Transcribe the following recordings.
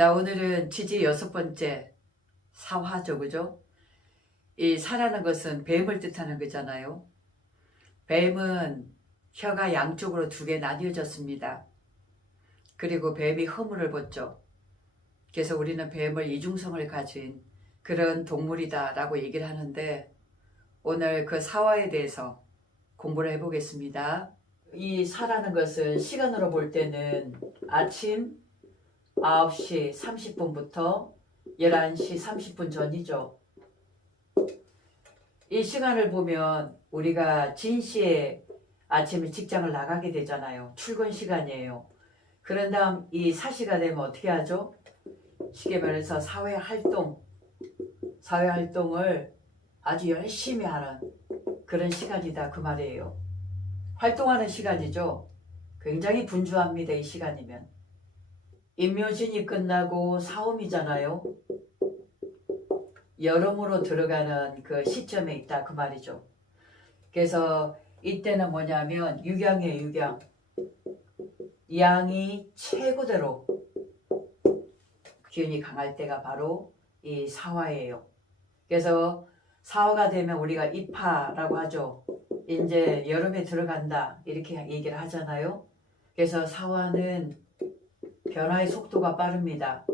자, 오늘은 취지 6번째 사화죠, 그죠? 이 사라는 것은 뱀을 뜻하는 거잖아요. 뱀은 혀가 양쪽으로 2개 나뉘어졌습니다. 그리고 뱀이 허물을 벗죠. 그래서 우리는 뱀을 이중성을 가진 그런 동물이다 라고 얘기를 하는데, 오늘 그 사화에 대해서 공부를 해보겠습니다. 이 사라는 것은 시간으로 볼 때는 아침 9시 30분부터 11시 30분 전이죠. 이 시간을 보면 우리가 진시에 아침에 직장을 나가게 되잖아요. 출근 시간이에요. 그런 다음 이 사시가 되면 어떻게 하죠? 쉽게 말해서 사회활동을 아주 열심히 하는 그런 시간이다 그 말이에요. 활동하는 시간이죠. 굉장히 분주합니다. 이 시간이면. 임묘진이 끝나고 사음이잖아요. 여름으로 들어가는 그 시점에 있다 그 말이죠. 그래서 이때는 뭐냐면 육양이에요. 육양. 양이 최고대로 기운이 강할 때가 바로 이 사화예요. 그래서 사화가 되면 우리가 입하라고 하죠. 이제 여름에 들어간다 이렇게 얘기를 하잖아요. 그래서 사화는 변화의 속도가 빠릅니다.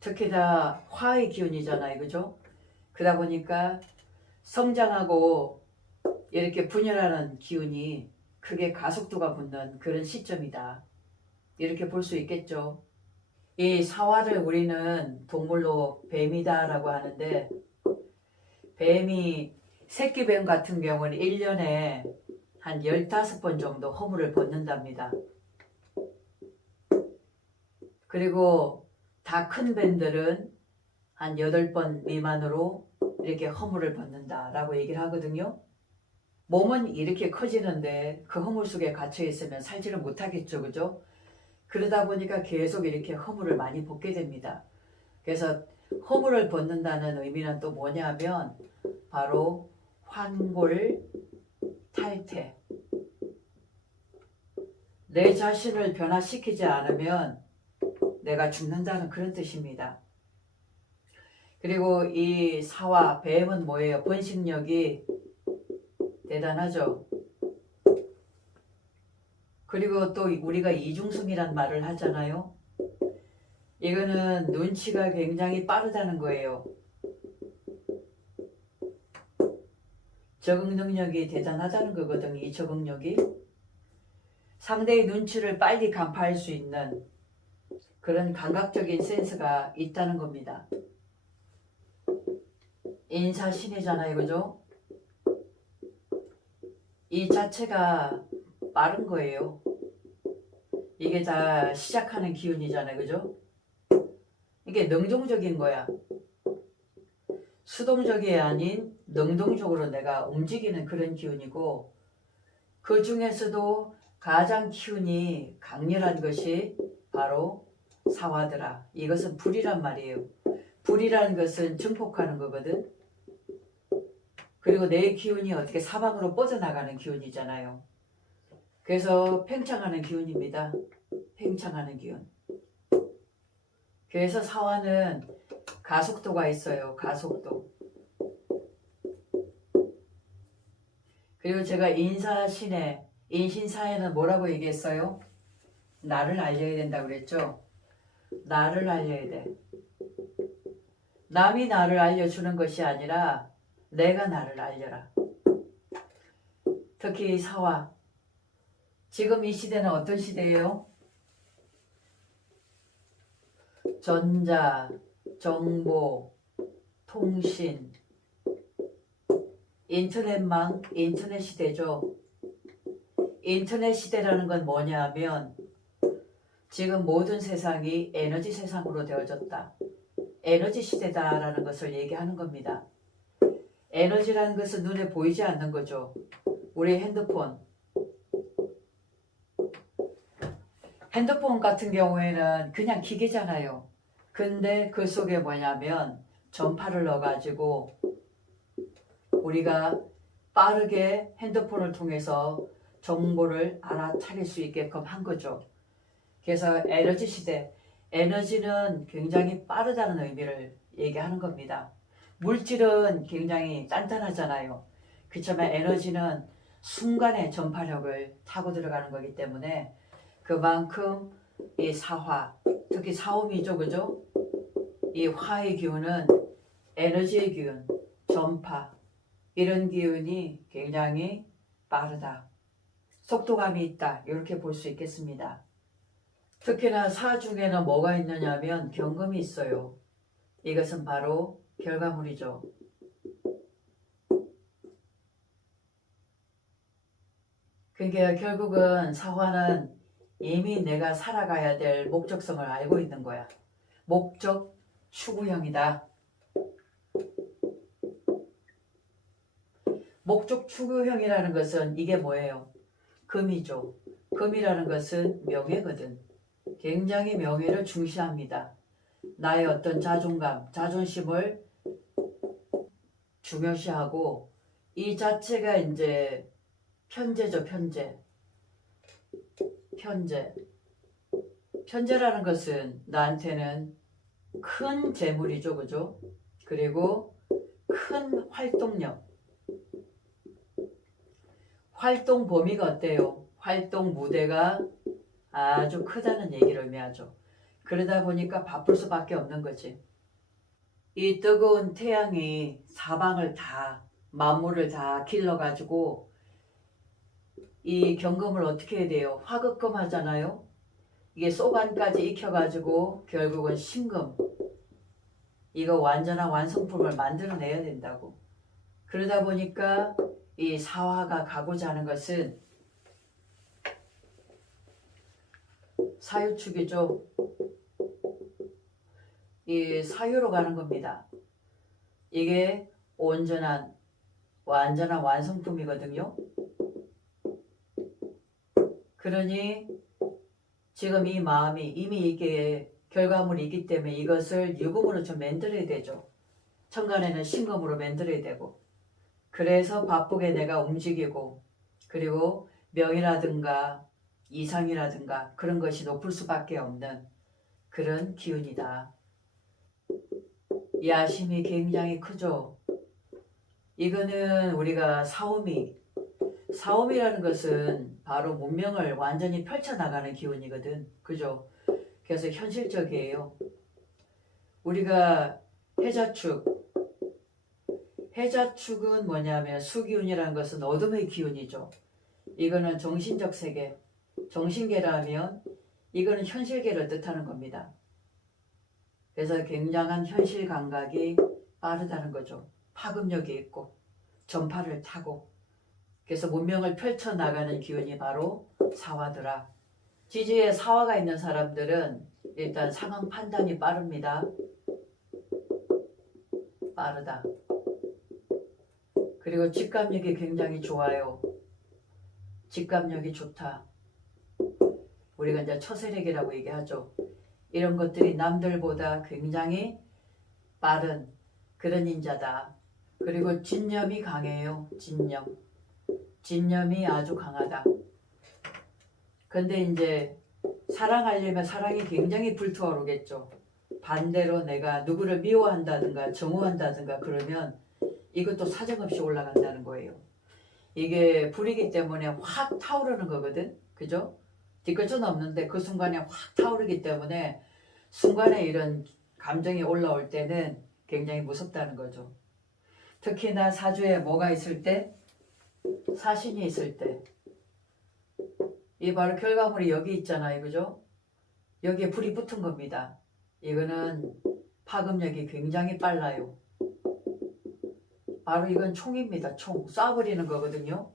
특히나 화의 기운이잖아요. 그죠? 그러다 보니까 성장하고 이렇게 분열하는 기운이 크게 가속도가 붙는 그런 시점이다. 이렇게 볼 수 있겠죠. 이 사화를 우리는 동물로 뱀이다 라고 하는데, 뱀이 새끼뱀 같은 경우는 1년에 한 15번 정도 허물을 벗는답니다. 그리고 다 큰 뱀들은 한 8번 미만으로 이렇게 허물을 벗는다 라고 얘기를 하거든요. 몸은 이렇게 커지는데 그 허물 속에 갇혀 있으면 살지를 못하겠죠. 그죠? 그러다 보니까 계속 이렇게 허물을 많이 벗게 됩니다. 그래서 허물을 벗는다는 의미는 또 뭐냐면 바로 환골 탈퇴. 내 자신을 변화시키지 않으면 내가 죽는다는 그런 뜻입니다. 그리고 이 사화 뱀은 뭐예요? 번식력이 대단하죠. 그리고 또 우리가 이중성이란 말을 하잖아요. 이거는 눈치가 굉장히 빠르다는 거예요. 적응 능력이 대단하다는 거거든요. 이 적응력이. 상대의 눈치를 빨리 간파할 수 있는 그런 감각적인 센스가 있다는 겁니다. 인사신이잖아요. 그죠? 이 자체가 빠른 거예요. 이게 다 시작하는 기운이잖아요. 그죠? 이게 능동적인 거야. 수동적이 아닌 능동적으로 내가 움직이는 그런 기운이고, 그 중에서도 가장 기운이 강렬한 것이 바로 사화더라. 이것은 불이란 말이에요. 불이라는 것은 증폭하는 거거든. 그리고 내 기운이 어떻게 사방으로 뻗어나가는 기운이잖아요. 그래서 팽창하는 기운입니다. 팽창하는 기운. 그래서 사화는 가속도가 있어요. 가속도. 그리고 제가 인사신에, 인신사에는 뭐라고 얘기했어요? 나를 알려야 된다고 그랬죠? 나를 알려야 돼. 남이 나를 알려주는 것이 아니라 내가 나를 알려라. 특히 사화. 지금 이 시대는 어떤 시대예요? 전자, 정보, 통신, 인터넷망, 인터넷 시대죠. 인터넷 시대라는 건 뭐냐 하면 지금 모든 세상이 에너지 세상으로 되어졌다. 에너지 시대다라는 것을 얘기하는 겁니다. 에너지라는 것은 눈에 보이지 않는 거죠. 우리 핸드폰 같은 경우에는 그냥 기계잖아요. 근데 그 속에 뭐냐면 전파를 넣어가지고 우리가 빠르게 핸드폰을 통해서 정보를 알아차릴 수 있게끔 한 거죠. 그래서 에너지 시대, 에너지는 굉장히 빠르다는 의미를 얘기하는 겁니다. 물질은 굉장히 단단하잖아요. 그렇지만 에너지는 순간의 전파력을 타고 들어가는 거기 때문에 그만큼 이 사화, 특히 사오미죠, 그죠? 이 화의 기운은 에너지의 기운, 전파, 이런 기운이 굉장히 빠르다. 속도감이 있다. 이렇게 볼 수 있겠습니다. 특히나 사 중에는 뭐가 있느냐면 경금이 있어요. 이것은 바로 결과물이죠. 그러니까 결국은 사화는 이미 내가 살아가야 될 목적성을 알고 있는 거야. 목적 추구형이다. 목적 추구형이라는 것은 이게 뭐예요? 금이죠. 금이라는 것은 명예거든. 굉장히 명예를 중시합니다. 나의 어떤 자존감, 자존심을 중요시하고 이 자체가 이제 편재죠, 편재. 편재라는 것은 나한테는 큰 재물이죠, 그죠? 그리고 큰 활동력. 활동 범위가 어때요? 활동 무대가 아주 크다는 얘기를 의미하죠. 그러다 보니까 바쁠 수밖에 없는 거지. 이 뜨거운 태양이 사방을 다, 만물을 다 길러가지고 이 경금을 어떻게 해야 돼요? 화급금 하잖아요. 이게 소반까지 익혀가지고 결국은 신금, 이거 완전한 완성품을 만들어내야 된다고. 그러다 보니까 이 사화가 가고자 하는 것은 사유축이죠. 이 사유로 가는 겁니다. 이게 온전한 완전한 완성품이거든요. 그러니 지금 이 마음이 이미 이게 결과물이 있기 때문에 이것을 유금으로 좀 만들어야 되죠. 천간에는 신금으로 만들어야 되고. 그래서 바쁘게 내가 움직이고 그리고 명이라든가 이상이라든가 그런 것이 높을 수밖에 없는 그런 기운이다. 야심이 굉장히 크죠. 이거는 우리가 사오미라는 것은 바로 문명을 완전히 펼쳐나가는 기운이거든. 그죠? 그래서 현실적이에요. 우리가 해자축은 뭐냐면 수기운이라는 것은 어둠의 기운이죠. 이거는 정신적 세계, 정신계라면 이거는 현실계를 뜻하는 겁니다. 그래서 굉장한 현실 감각이 빠르다는 거죠. 파급력이 있고 전파를 타고 그래서 문명을 펼쳐나가는 기운이 바로 사화더라. 지지에 사화가 있는 사람들은 일단 상황 판단이 빠릅니다. 빠르다. 그리고 직감력이 굉장히 좋아요. 직감력이 좋다. 우리가 이제 처세력이라고 얘기하죠. 이런 것들이 남들보다 굉장히 빠른 그런 인자다. 그리고 진념이 강해요. 진념이 아주 강하다. 근데 이제 사랑하려면 사랑이 굉장히 불투하오르겠죠. 반대로 내가 누구를 미워한다든가 정오한다든가 그러면 이것도 사정없이 올라간다는 거예요. 이게 불이기 때문에 확 타오르는 거거든. 그죠? 뒤끝은 없는데 그 순간에 확 타오르기 때문에 순간에 이런 감정이 올라올 때는 굉장히 무섭다는 거죠. 특히나 사주에 뭐가 있을 때? 사신이 있을 때. 이 바로 결과물이 여기 있잖아요. 그죠? 여기에 불이 붙은 겁니다. 이거는 파급력이 굉장히 빨라요. 바로 이건 총입니다. 총. 쏴버리는 거거든요.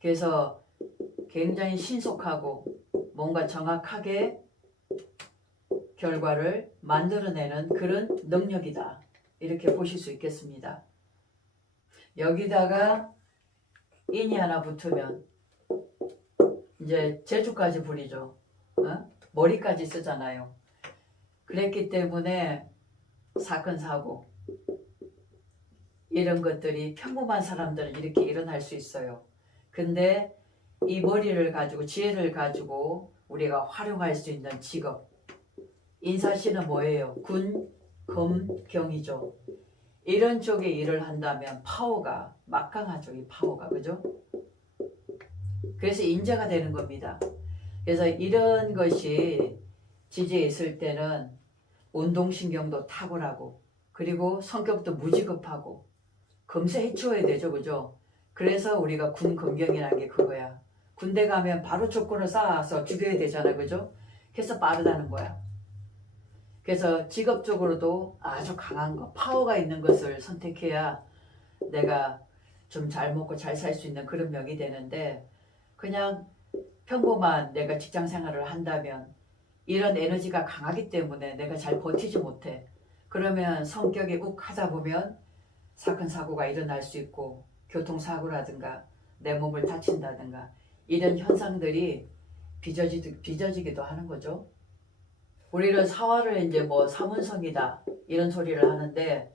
그래서 굉장히 신속하고 뭔가 정확하게 결과를 만들어내는 그런 능력이다. 이렇게 보실 수 있겠습니다. 여기다가 인이 하나 붙으면 이제 제주까지 불이죠. 머리까지 쓰잖아요. 그랬기 때문에 사건 사고 이런 것들이 평범한 사람들은 이렇게 일어날 수 있어요. 근데 이 머리를 가지고 지혜를 가지고 우리가 활용할 수 있는 직업. 인사시는 뭐예요? 군, 검, 경이죠. 이런 쪽에 일을 한다면 파워가 막강하죠. 이 파워가. 그죠? 그래서 인재가 되는 겁니다. 그래서 이런 것이 지지에 있을 때는 운동신경도 탁월하고 그리고 성격도 무지급하고 금세 해치워야 되죠. 그죠? 그래서 우리가 군검경이라는 게 그거야. 군대 가면 바로 조건을 쌓아서 죽여야 되잖아. 그죠? 그래서 빠르다는 거야. 그래서 직업적으로도 아주 강한 거, 파워가 있는 것을 선택해야 내가 좀 잘 먹고 잘 살 수 있는 그런 명이 되는데, 그냥 평범한 내가 직장 생활을 한다면 이런 에너지가 강하기 때문에 내가 잘 버티지 못해. 그러면 성격이 욱하다 보면 사건 사고가 일어날 수 있고 교통사고라든가 내 몸을 다친다든가 이런 현상들이 빚어지기도 하는 거죠. 우리는 사화를 이제 뭐 사문성이다 이런 소리를 하는데,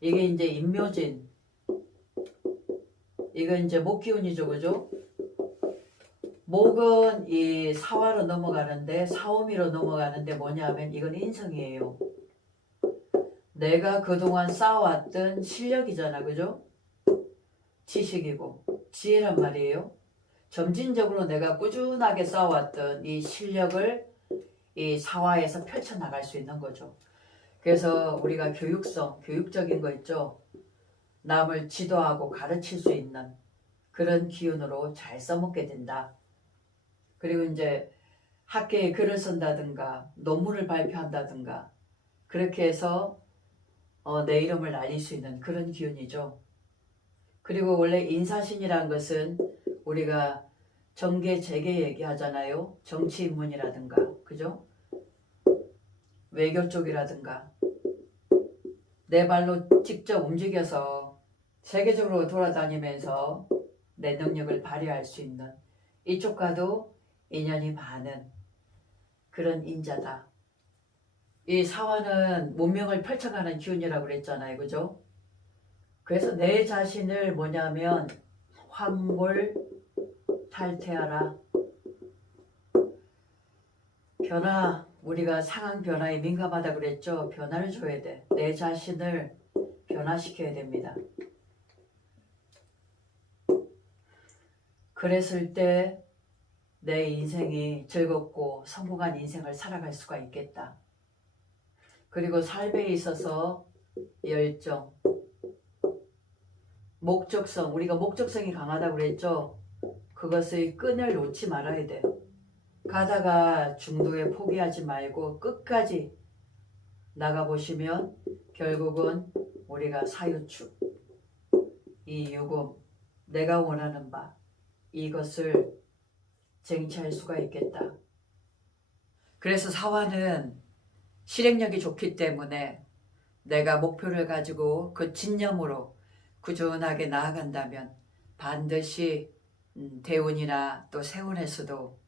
이게 이제 인묘진, 이거 이제 목기운이죠. 그죠? 목은 이 사화로 넘어가는데, 사오미로 넘어가는데 뭐냐면 이건 인성이에요. 내가 그동안 쌓아왔던 실력이잖아. 그죠? 지식이고 지혜란 말이에요. 점진적으로 내가 꾸준하게 쌓아왔던 이 실력을 이 사화에서 펼쳐나갈 수 있는 거죠. 그래서 우리가 교육적인 거 있죠. 남을 지도하고 가르칠 수 있는 그런 기운으로 잘 써먹게 된다. 그리고 이제 학계에 글을 쓴다든가 논문을 발표한다든가 그렇게 해서 내 이름을 알릴 수 있는 그런 기운이죠. 그리고 원래 인사신이라는 것은 우리가 정계, 재계 얘기하잖아요. 정치인문이라든가, 그죠? 외교 쪽이라든가 내 발로 직접 움직여서 세계적으로 돌아다니면서 내 능력을 발휘할 수 있는, 이쪽과도 인연이 많은 그런 인자다. 이 사화는 문명을 펼쳐가는 기운이라고 그랬잖아요. 그죠? 그래서 내 자신을 뭐냐면 환골 탈퇴하라. 변화, 우리가 상황 변화에 민감하다 그랬죠. 변화를 줘야 돼. 내 자신을 변화시켜야 됩니다. 그랬을 때 내 인생이 즐겁고 성공한 인생을 살아갈 수가 있겠다. 그리고 삶에 있어서 열정, 목적성, 우리가 목적성이 강하다고 그랬죠. 그것의 끈을 놓지 말아야 돼. 가다가 중도에 포기하지 말고 끝까지 나가보시면 결국은 우리가 사유축, 이 유금, 내가 원하는 바, 이것을 쟁취할 수가 있겠다. 그래서 사화는 실행력이 좋기 때문에 내가 목표를 가지고 그 진념으로 꾸준하게 나아간다면 반드시 대운이나 또 세운에서도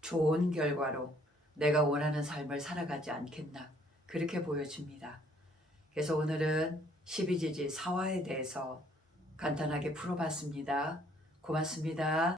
좋은 결과로 내가 원하는 삶을 살아가지 않겠나, 그렇게 보여집니다. 그래서 오늘은 12지지 사화에 대해서 간단하게 풀어봤습니다. 고맙습니다.